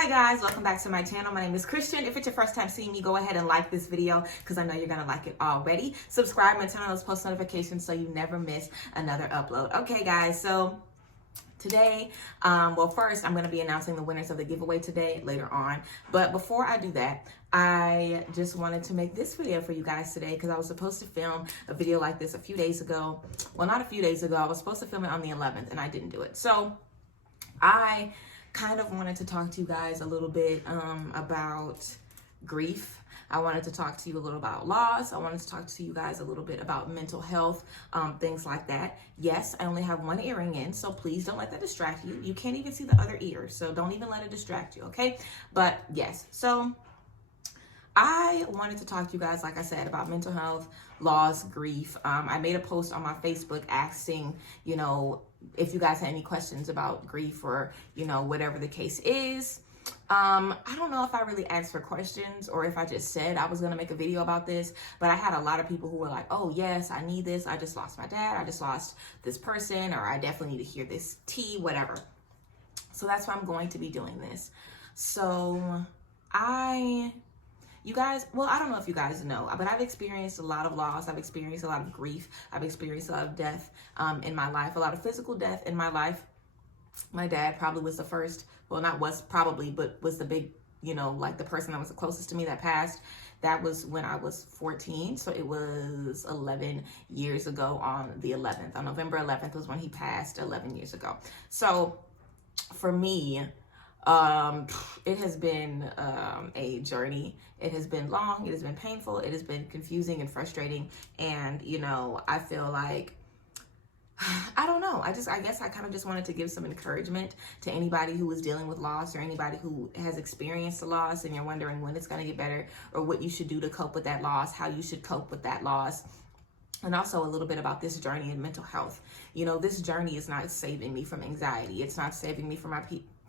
Hi guys, welcome back to my channel. My name is Christian. If it's your first time seeing me, go ahead and like this video because I know you're gonna like it already. Subscribe and turn on those post notifications so you never miss another upload. Okay guys, so today, first I'm going to be announcing the winners of the giveaway today later on. But before I do that, I just wanted to make this video for you guys today because I was supposed to film a video like this a few days ago. Well, not a few days ago. I was supposed to film it on the 11th and I didn't do it. So I kind of wanted to talk to you guys a little bit about grief. I wanted to talk to you a little about loss. I wanted to talk to you guys a little bit about mental health, things like that. Yes, I only have one earring in, so please don't let that distract you. You can't even see the other ear, so don't even let it distract you, okay? But yes, so I wanted to talk to you guys, like I said, about mental health, loss, grief. I made a post on my Facebook asking, if you guys had any questions about grief or, whatever the case is. I don't know if I really asked for questions or if I just said I was going to make a video about this, but I had a lot of people who were like, oh yes, I need this. I just lost my dad. I just lost this person, or I definitely need to hear this tea, whatever. So that's why I'm going to be doing this. So you guys, well, I don't know if you guys know, but I've experienced a lot of loss. I've experienced a lot of grief. I've experienced a lot of death in my life, a lot of physical death in my life. My dad probably was the first, well, not was probably, but was the big, like the person that was the closest to me that passed. That was when I was 14. So it was 11 years ago on the 11th. On November 11th was when he passed 11 years ago. So for me, it has been a journey. It has been long. It has been painful. It has been confusing and frustrating. And, I feel like, I don't know. I guess I kind of just wanted to give some encouragement to anybody who is dealing with loss, or anybody who has experienced a loss and you're wondering when it's going to get better, or what you should do to cope with that loss, how you should cope with that loss. And also a little bit about this journey in mental health. This journey is not saving me from anxiety. It's not saving me from my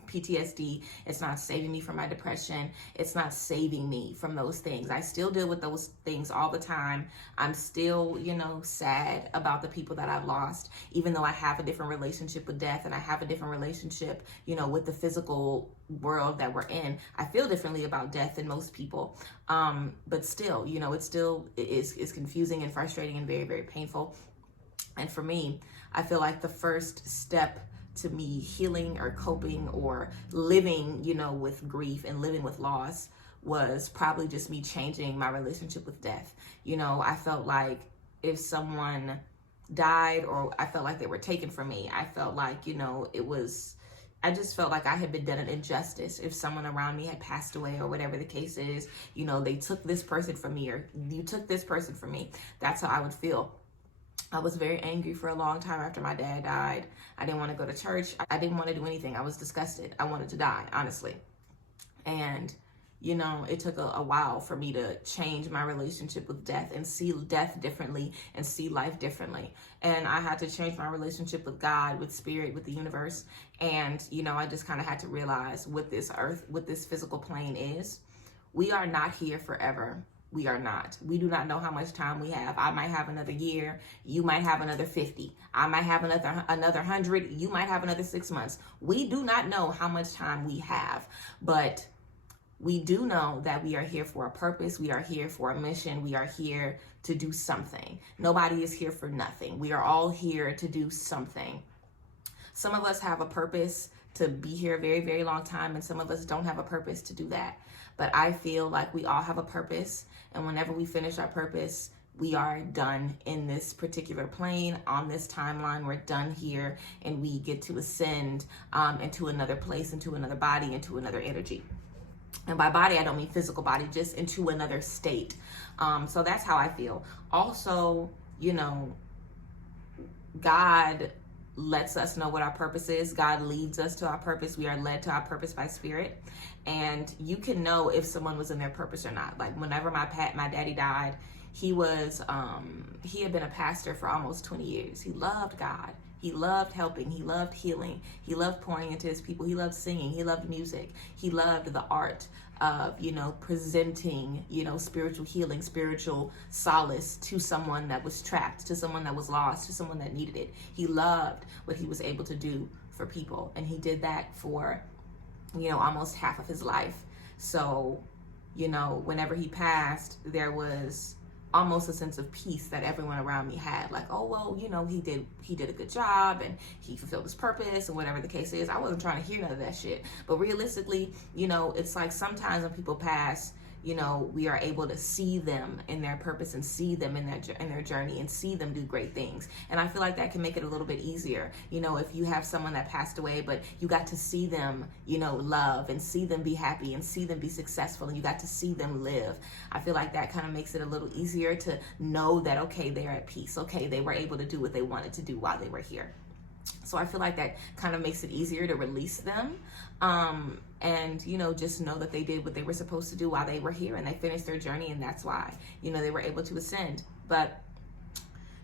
PTSD. It's not saving me from my depression. It's not saving me from those things. I still deal with those things all the time. I'm still, sad about the people that I've lost, even though I have a different relationship with death and I have a different relationship, with the physical world that we're in. I feel differently about death than most people. But still, it still is confusing and frustrating and very, very painful. And for me, I feel like the first step to me healing or coping or living, with grief and living with loss was probably just me changing my relationship with death. I felt like if someone died or I felt like they were taken from me, I felt like, I just felt like I had been done an injustice. If someone around me had passed away or whatever the case is, they took this person from me, or you took this person from me. That's how I would feel. I was very angry for a long time after my dad died. I didn't want to go to church. I didn't want to do anything. I was disgusted. I wanted to die, honestly. And, it took a while for me to change my relationship with death and see death differently and see life differently. And I had to change my relationship with God, with spirit, with the universe. And, I just kind of had to realize what this earth, what this physical plane is. We are not here forever. We are not. We do not know how much time we have. I might have another year. You might have another 50. I might have another 100. You might have another 6 months. We do not know how much time we have, but we do know that we are here for a purpose. We are here for a mission. We are here to do something. Nobody is here for nothing. We are all here to do something. Some of us have a purpose to be here a very, very long time, and some of us don't have a purpose to do that. But I feel like we all have a purpose, and whenever we finish our purpose, we are done in this particular plane, on this timeline. We're done here, and we get to ascend into another place, into another body, into another energy. And by body, I don't mean physical body, just into another state. So that's how I feel. Also, God lets us know what our purpose is. God leads us to our purpose. We are led to our purpose by spirit. And you can know if someone was in their purpose or not. Like whenever my daddy died, he had been a pastor for almost 20 years. He loved God. He loved helping. He loved healing. He loved pouring into his people. He loved singing. He loved music. He loved the art of, presenting, spiritual healing, spiritual solace to someone that was trapped, to someone that was lost, to someone that needed it. He loved what he was able to do for people. And he did that for almost half of his life. So, whenever he passed, there was almost a sense of peace that everyone around me had. Like, oh, well, he did a good job and he fulfilled his purpose and whatever the case is. I wasn't trying to hear none of that shit. But realistically, it's like sometimes when people pass, we are able to see them in their purpose and see them in their journey and see them do great things. And I feel like that can make it a little bit easier. If you have someone that passed away, but you got to see them, love and see them be happy and see them be successful and you got to see them live. I feel like that kind of makes it a little easier to know that, okay, they're at peace. Okay, they were able to do what they wanted to do while they were here. So I feel like that kind of makes it easier to release them. And, just know that they did what they were supposed to do while they were here and they finished their journey. And that's why, they were able to ascend. But,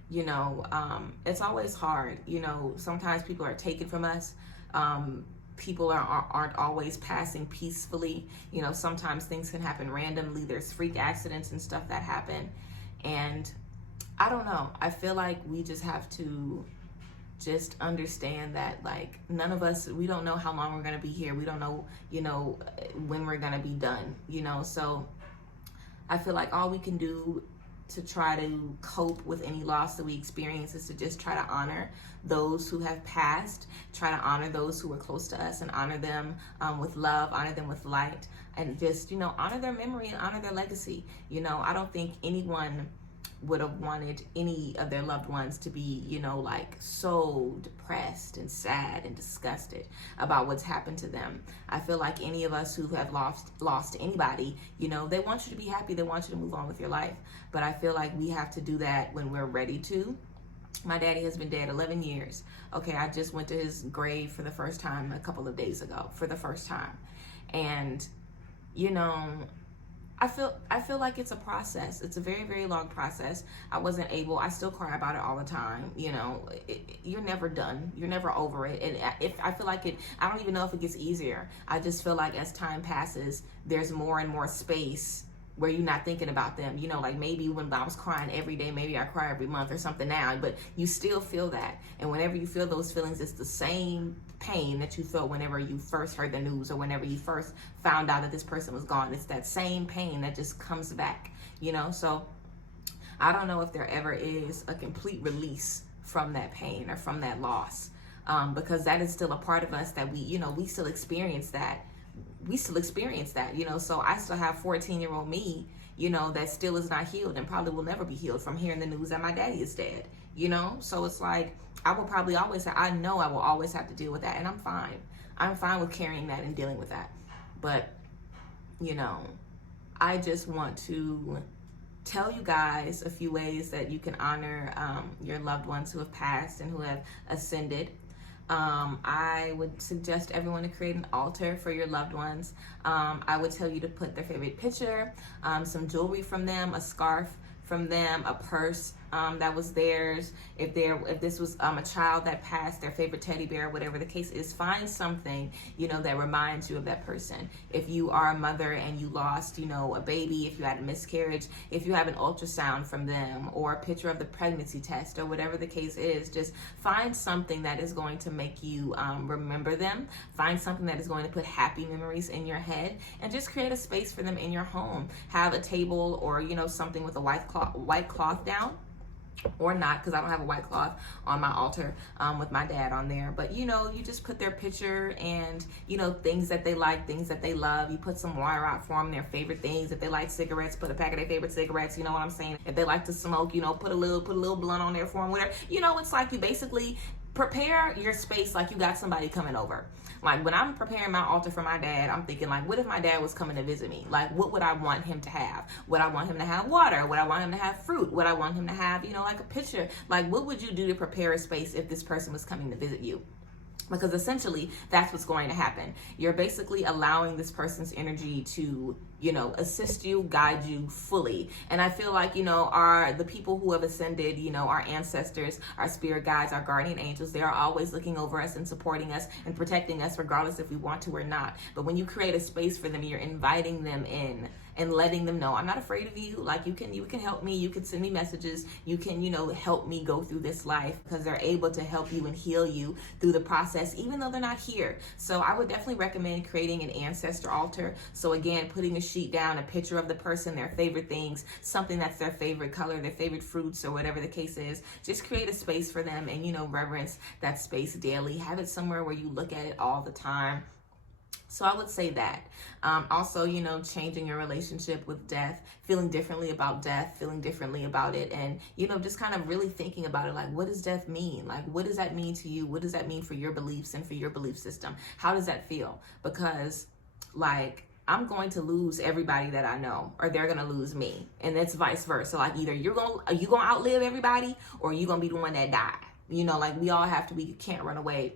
it's always hard. Sometimes people are taken from us. People aren't always passing peacefully. Sometimes things can happen randomly. There's freak accidents and stuff that happen. And I don't know. I feel like we just have to just understand that, like, none of us, we don't know how long we're going to be here. We don't know, when we're going to be done, so I feel like all we can do to try to cope with any loss that we experience is to just try to honor those who have passed, try to honor those who are close to us and honor them with love, honor them with light, and just, honor their memory and honor their legacy. I don't think anyone would have wanted any of their loved ones to be, like so depressed and sad and disgusted about what's happened to them. I feel like any of us who have lost anybody, they want you to be happy. They want you to move on with your life. But I feel like we have to do that when we're ready to. My daddy has been dead 11 years. Okay, I just went to his grave for the first time a couple of days ago, for the first time. And, I feel like it's a process. It's a very, very long process. I still cry about it all the time. You're never done. You're never over it. And I feel like I don't even know if it gets easier. I just feel like as time passes, there's more and more space where you're not thinking about them. Like maybe when I was crying every day, maybe I cry every month or something now, but you still feel that. And whenever you feel those feelings, it's the same pain that you felt whenever you first heard the news or whenever you first found out that this person was gone. It's that same pain that just comes back, So I don't know if there ever is a complete release from that pain or from that loss, because that is still a part of us that we still experience that. So I still have 14-year-old me, that still is not healed and probably will never be healed from hearing the news that my daddy is dead, So it's like, I will always have to deal with that, and I'm fine. I'm fine with carrying that and dealing with that. But, I just want to tell you guys a few ways that you can honor your loved ones who have passed and who have ascended. I would suggest everyone to create an altar for your loved ones. I would tell you to put their favorite picture, some jewelry from them, a scarf from them, a purse that was theirs. If this was a child that passed, their favorite teddy bear, whatever the case is, find something, that reminds you of that person. If you are a mother and you lost, a baby, if you had a miscarriage, if you have an ultrasound from them or a picture of the pregnancy test or whatever the case is, just find something that is going to make you remember them. Find something that is going to put happy memories in your head, and just create a space for them in your home. Have a table or, something with a white cloth down. Or not, because I don't have a white cloth on my altar with my dad on there. But, you just put their picture and, things that they like, things that they love. You put some wire out for them, their favorite things. If they like cigarettes, put a pack of their favorite cigarettes. You know what I'm saying? If they like to smoke, put a little blunt on there for them, whatever. It's like you basically prepare your space like you got somebody coming over. Like when I'm preparing my altar for my dad, I'm thinking like, what if my dad was coming to visit me? Like, what would I want him to have? Would I want him to have water? Would I want him to have fruit? Would I want him to have, like a picture? Like, what would you do to prepare a space if this person was coming to visit you? Because essentially that's what's going to happen. You're basically allowing this person's energy to assist you, guide you fully. And I feel like, the people who have ascended, our ancestors, our spirit guides, our guardian angels, they are always looking over us and supporting us and protecting us, regardless if we want to or not. But when you create a space for them, you're inviting them in and letting them know, I'm not afraid of you. Like, you can help me. You can send me messages. You can, help me go through this life, because they're able to help you and heal you through the process, even though they're not here. So I would definitely recommend creating an ancestor altar. So again, putting a sheet down, a picture of the person, their favorite things, something that's their favorite color, their favorite fruits, or whatever the case is. Just create a space for them and, reverence that space daily. Have it somewhere where you look at it all the time. So I would say that. Also, changing your relationship with death, feeling differently about death, feeling differently about it, and, just kind of really thinking about it. Like, what does death mean? Like, what does that mean to you? What does that mean for your beliefs and for your belief system? How does that feel? Because, like, I'm going to lose everybody that I know, or they're going to lose me. And it's vice versa. Like, either you're going to outlive everybody, or you're going to be the one that died. Like, we can't run away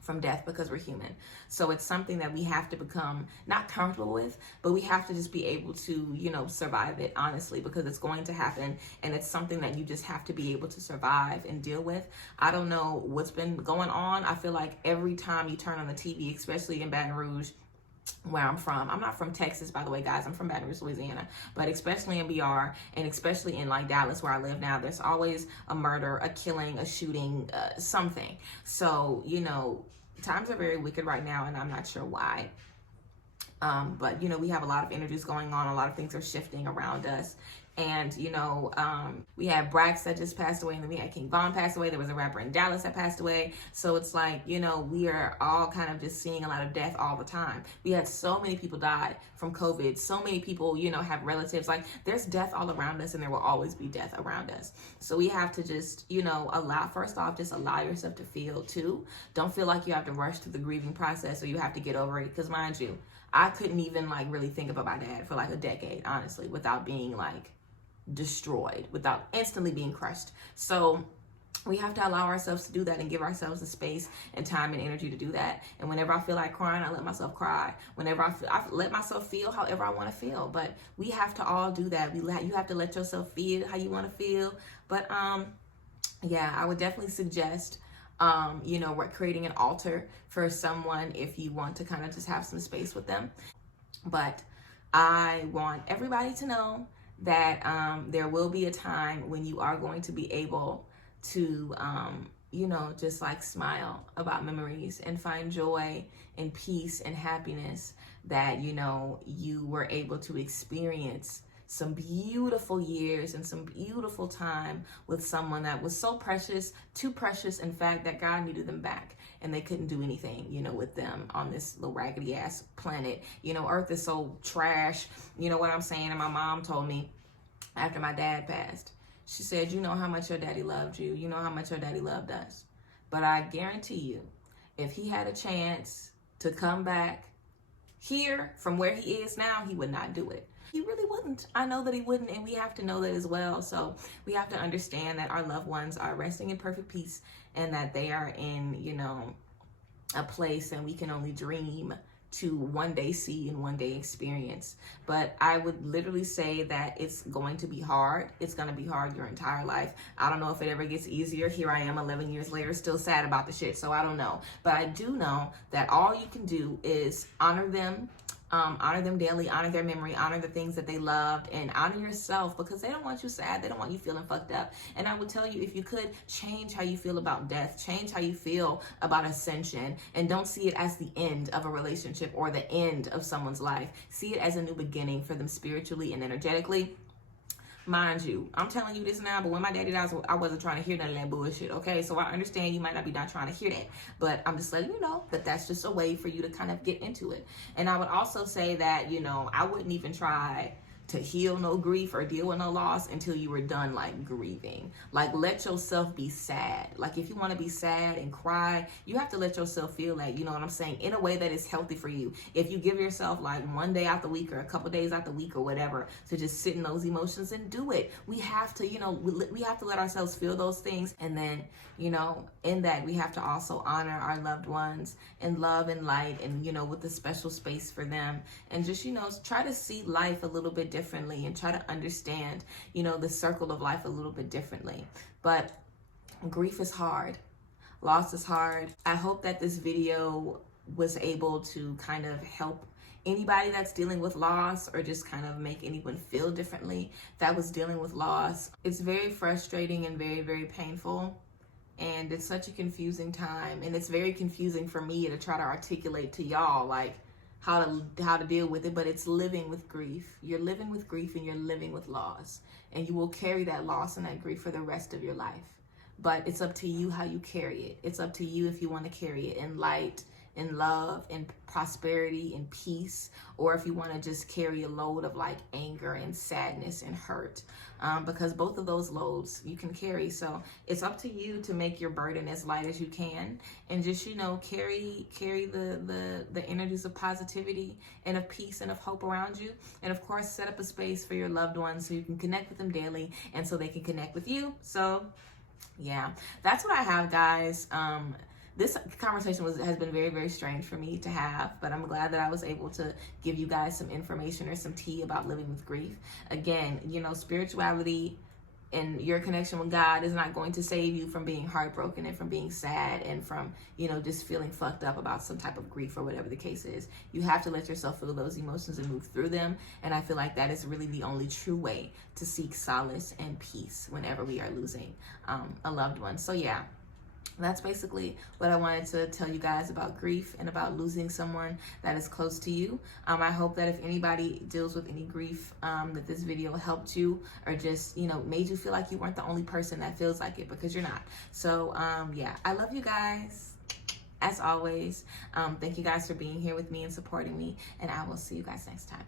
from death because we're human. So it's something that we have to become not comfortable with, but we have to just be able to, survive it, honestly, because it's going to happen. And it's something that you just have to be able to survive and deal with. I don't know what's been going on. I feel like every time you turn on the TV, especially in Baton Rouge, where I'm from. I'm not from Texas, by the way, guys. I'm from Baton Rouge, Louisiana. But especially in BR, and especially in like Dallas, where I live now, there's always a murder, a killing, a shooting, something. So, times are very wicked right now, and I'm not sure why. But, we have a lot of energies going on. A lot of things are shifting around us. And, we had Brax that just passed away, and then we had King Von pass away. There was a rapper in Dallas that passed away. So it's like, we are all kind of just seeing a lot of death all the time. We had so many people die from COVID. So many people, have relatives. Like, there's death all around us, and there will always be death around us. So we have to just, just allow yourself to feel too. Don't feel like you have to rush through the grieving process, or you have to get over it. Because mind you, I couldn't even like really think about my dad for like a decade, honestly, without being like destroyed, without instantly being crushed. So we have to allow ourselves to do that and give ourselves the space and time and energy to do that. And whenever I feel like crying, I let myself cry. Whenever I let myself feel however I want to feel. But we have to all do that. You have to let yourself feel how you want to feel. But yeah, I would definitely suggest we're creating an altar for someone if you want to kind of just have some space with them. But I want everybody to know that there will be a time when you are going to be able to, just like smile about memories and find joy and peace and happiness that, you were able to experience some beautiful years and some beautiful time with someone that was so precious, too precious, in fact, that God needed them back. And they couldn't do anything, with them on this little raggedy ass planet. Earth is so trash. You know what I'm saying? And my mom told me after my dad passed, she said, you know how much your daddy loved you. You know how much your daddy loved us. But I guarantee you, if he had a chance to come back here from where he is now, he would not do it. He really wouldn't. I know that he wouldn't, and we have to know that as well. So we have to understand that our loved ones are resting in perfect peace, and that they are in, a place and we can only dream to one day see and one day experience. But I would literally say that it's going to be hard. It's going to be hard your entire life. I don't know if it ever gets easier. Here I am 11 years later, still sad about the shit. So I don't know. But I do know that all you can do is honor them daily, honor their memory, honor the things that they loved, and honor yourself, because they don't want you sad. They don't want you feeling fucked up. And I would tell you, if you could, change how you feel about death, change how you feel about ascension, and don't see it as the end of a relationship or the end of someone's life. See it as a new beginning for them spiritually and energetically. Mind you, I'm telling you this now, but when my daddy died, I wasn't trying to hear none of that bullshit, okay? So I understand you might not be not trying to hear that, but I'm just letting you know that that's just a way for you to kind of get into it. And I would also say that, I wouldn't even try to heal no grief or deal with no loss until you were done like grieving. Like, let yourself be sad. Like, if you want to be sad and cry, you have to let yourself feel that, you know what I'm saying, in a way that is healthy for you. If you give yourself like one day out the week or a couple days out the week or whatever to just sit in those emotions and do it. We have to, you know, we have to let ourselves feel those things. And then, you know, in that we have to also honor our loved ones and love and light, and, you know, with a special space for them, and just, you know, try to see life a little bit differently and try to understand, you know, the circle of life a little bit differently. But grief is hard. Loss is hard. I hope that this video was able to kind of help anybody that's dealing with loss, or just kind of make anyone feel differently that was dealing with loss. It's very frustrating and very, very painful. And it's such a confusing time. And it's very confusing for me to try to articulate to y'all, like, how to deal with it. But it's living with grief. You're living with grief and you're living with loss. And you will carry that loss and that grief for the rest of your life. But it's up to you how you carry it. It's up to you if you want to carry it in light, in love, in prosperity, in peace, or if you want to just carry a load of like anger and sadness and hurt, because both of those loads you can carry. So it's up to you to make your burden as light as you can, and just, you know, carry the energies of positivity and of peace and of hope around you. And of course, set up a space for your loved ones so you can connect with them daily and so they can connect with you. So yeah, that's what I have, guys. This conversation has been very, very strange for me to have, but I'm glad that I was able to give you guys some information or some tea about living with grief. Again, you know, spirituality and your connection with God is not going to save you from being heartbroken and from being sad and from, you know, just feeling fucked up about some type of grief or whatever the case is. You have to let yourself feel those emotions and move through them. And I feel like that is really the only true way to seek solace and peace whenever we are losing a loved one. So yeah, that's basically what I wanted to tell you guys about grief and about losing someone that is close to you. I hope that if anybody deals with any grief, that this video helped you, or just, you know, made you feel like you weren't the only person that feels like it, because you're not. So yeah, I love you guys as always. Thank you guys for being here with me and supporting me, and I will see you guys next time.